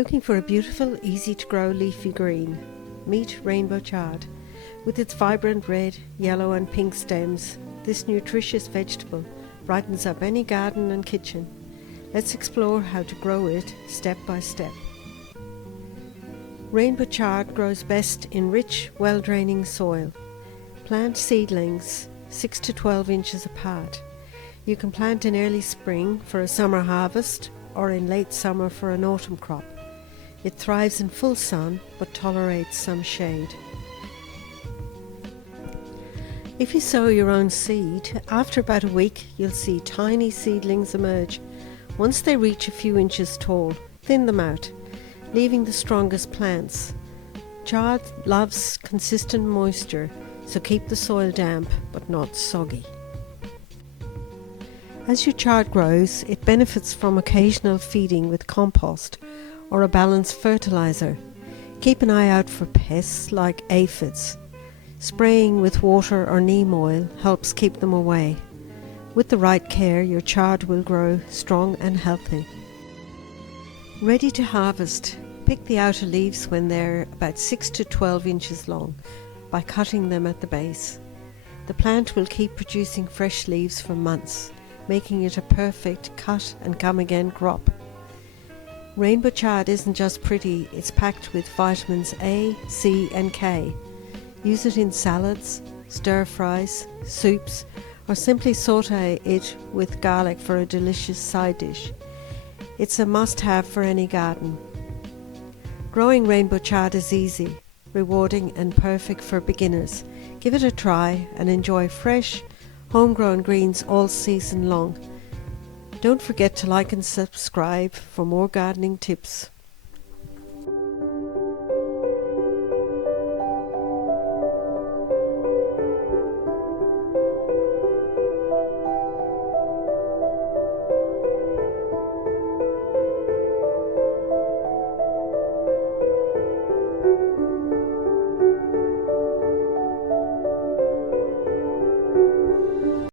Looking for a beautiful, easy to grow leafy green? Meet rainbow chard. With its vibrant red, yellow and pink stems, this nutritious vegetable brightens up any garden and kitchen. Let's explore how to grow it step by step. Rainbow chard grows best in rich, well-draining soil. Plant seedlings 6 to 12 inches apart. You can plant in early spring for a summer harvest or in late summer for an autumn crop. It thrives in full sun but tolerates some shade. If you sow your own seed, after about a week you'll see tiny seedlings emerge. Once they reach a few inches tall, thin them out, leaving the strongest plants. Chard loves consistent moisture, so keep the soil damp but not soggy. As your chard grows, it benefits from occasional feeding with compost or a balanced fertilizer. Keep an eye out for pests like aphids. Spraying with water or neem oil helps keep them away. With the right care, your chard will grow strong and healthy. Ready to harvest, pick the outer leaves when they're about 6 to 12 inches long by cutting them at the base. The plant will keep producing fresh leaves for months, making it a perfect cut and come again crop. Rainbow chard isn't just pretty, it's packed with vitamins A, C and K. Use it in salads, stir fries, soups, or simply saute it with garlic for a delicious side dish. It's a must-have for any garden. Growing rainbow chard is easy, rewarding and perfect for beginners. Give it a try and enjoy fresh, homegrown greens all season long. Don't forget to like and subscribe for more gardening tips.